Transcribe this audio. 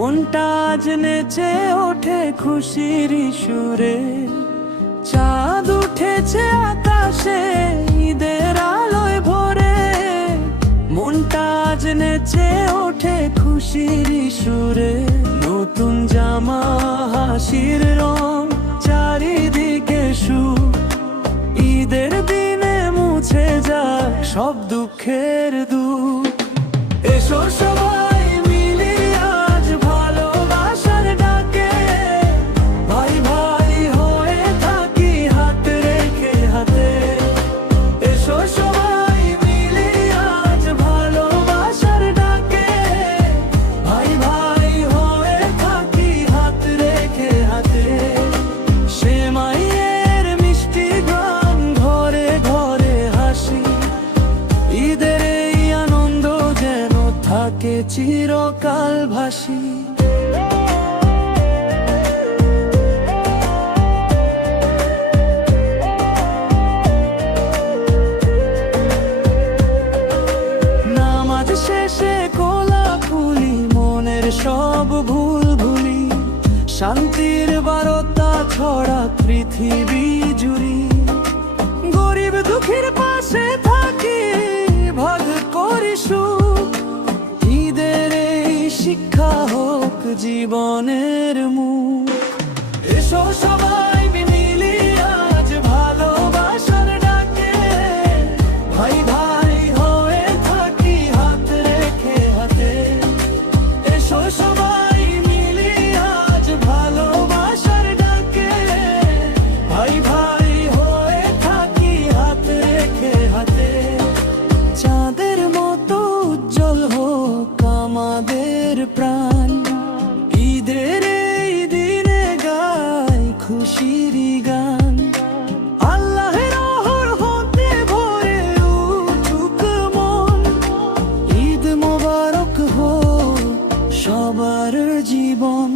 মনটা আজ নেচে ওঠে খুশির সুরে। চাঁদ উঠেছে আকাশে ঈদের আলোয় ভরে। মনটা আজ নেচে ওঠে খুশির সুরে। নতুন জামা হাসির রং চারিদিকে সুখ। ঈদের দিনে মুছে যাক সব দুঃখের দুঃখ। এসো সবাই মিলে আজ ভালোবাসার ডাকে। ভাই ভাই হয়ে থাকি হাত রেখে হাতে। এসো সবাই মিলে আজ ভালোবাসার ডাকে। ভাই ভাই হয়ে থাকি হাত রেখে হাতে। সেমাইয়ের মিষ্টি গান ঘরে ঘরে হাসি। ঈদের এই আনন্দ যেন থাকে চিরকাল ভাসি। নামাজ শেষে কোলাকুলি মনের সব ভুল ভুলি। শান্তির বার্তা ছড়া পৃথিবী জুড়ি। গরিব দুঃখীর পাশে থাকি ভাগ করি সুখ। ঈদের এই শিক্ষা হোক জীবনের মুখ। এসো সবাই মিলি আজ ভালোবাসার ডাকে। ভাই ভাই হয়ে থাকি হাত রেখে হাতে। এসো সবাই মিলি আজ ভালোবাসার ডাকে। ভাই ভাই হয়ে থাকি হাত রেখে হাতে। চাঁদের মতো উজ্জ্বল হোক আমাদের প্রাণ। ঈদের এই দিনে গাই খুশির গান। আল্লাহর রহমতে ভরে উঠুক মন। ঈদ মোবারক হোক সবার জীবন।